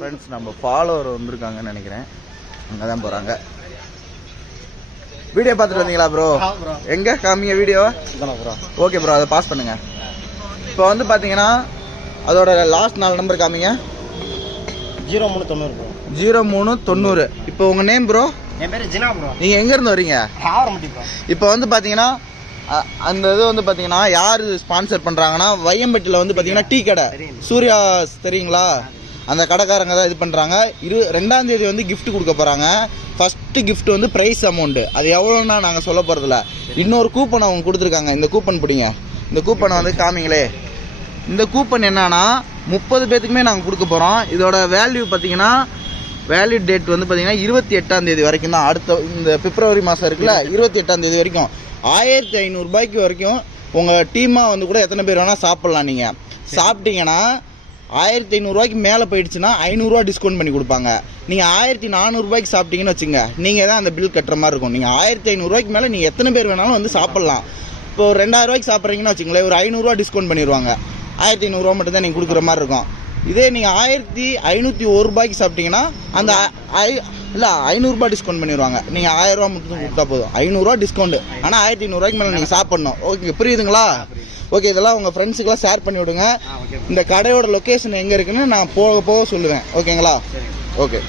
Friends நம்ம follower வந்திருக்காங்கன்னு நினைக்கிறேன். அங்கே தான் போகிறாங்க. வீடியோ பார்த்துட்டு வந்தீங்களா ப்ரோ? எங்கே காமிங்க வீடியோ? ஓகே ப்ரோ, அதை பாஸ் பண்ணுங்க. இப்போ வந்து பார்த்தீங்கன்னா அதோட லாஸ்ட் 4 நம்பர் காமிங்க. 0390 ப்ரோ. 0390. இப்போ உங்கள் நேம் ப்ரோ? என் பேர் ஜினா ப்ரோ. நீங்கள் எங்கேருந்து வரீங்க? ஆவரம்பட்டி ப்ரோ. இப்போ வந்து பார்த்தீங்கன்னா அந்த இது வந்து பார்த்தீங்கன்னா யார் ஸ்பான்சர் பண்ணுறாங்கன்னா வையம்பட்டியில் வந்து பார்த்தீங்கன்னா டீ கடை சூர்யா தெரியுங்களா, அந்த கடைக்காரங்க தான் இது பண்ணுறாங்க. 2ஆம் தேதி வந்து கிஃப்ட் கொடுக்க போகிறாங்க. ஃபஸ்ட்டு கிஃப்ட் வந்து ப்ரைஸ் அமௌண்ட்டு, அது எவ்வளோன்னா நாங்கள் சொல்ல போகிறதில்ல. இன்னொரு கூப்பன் அவங்க கொடுத்துருக்காங்க. இந்த கூப்பன் பிடிங்க. இந்த கூப்பனை வந்து காமிங்களே. இந்த கூப்பன் என்னன்னா 30 பேத்துக்குமே நாங்கள் கொடுக்க போகிறோம். இதோட வேல்யூ பார்த்தீங்கன்னா வேல்யூ டேட் வந்து பார்த்தீங்கன்னா 28ஆம் தேதி வரைக்கும் தான். அடுத்த இந்த பிப்ரவரி மாதம் இருக்குல்ல, 28ஆம் தேதி வரைக்கும் 1500 ரூபாய்க்கு வரைக்கும் உங்கள் டீமாக வந்து கூட எத்தனை பேர் வேணால் சாப்பிட்லாம். நீங்கள் சாப்பிட்டீங்கன்னா 1500 ரூபாய்க்கு மேலே போயிடுச்சுன்னா 500 ரூபா டிஸ்கவுண்ட் பண்ணி கொடுப்பாங்க. நீங்கள் 1400 ரூபாய்க்கு சாப்பிட்டீங்கன்னு வச்சுங்க, நீங்கள் தான் அந்த பில் கட்டுற மாதிரி இருக்கும். நீங்கள் 1500 ரூபாய்க்கு மேலே நீங்கள் எத்தனை பேர் வேணாலும் வந்து சாப்பிட்லாம். இப்போ ஒரு 2000 ரூபாய்க்கு சாப்பிட்றீங்கன்னு வச்சுங்களேன், ஒரு 500 ரூபா டிஸ்கவுண்ட் பண்ணிடுவாங்க. 1500 ரூபா மட்டும் தான் நீங்கள் கொடுக்குற மாதிரி இருக்கும். இதே நீங்கள் 1501 ரூபாய்க்கு சாப்பிட்டீங்கன்னா அந்த இல்லை 500 ரூபாய் டிஸ்கவுண்ட் பண்ணிடுவாங்க. நீங்கள் 1000 ரூபா மட்டும் கொடுத்தா போதும். 500 ரூபா டிஸ்கவுண்ட். ஆனால் 1500 ரூபாய்க்கு மேலே நீங்கள் சாப்பிட்ணும். ஓகே, புரியுதுங்களா? ஓகே, இதெல்லாம் உங்கள் ஃப்ரெண்ட்ஸுக்கெல்லாம் ஷேர் பண்ணி விடுங்க. இந்த கடையோட லொக்கேஷன் எங்கே இருக்குன்னு நான் போக சொல்லுவேன். ஓகேங்களா? ஓகே.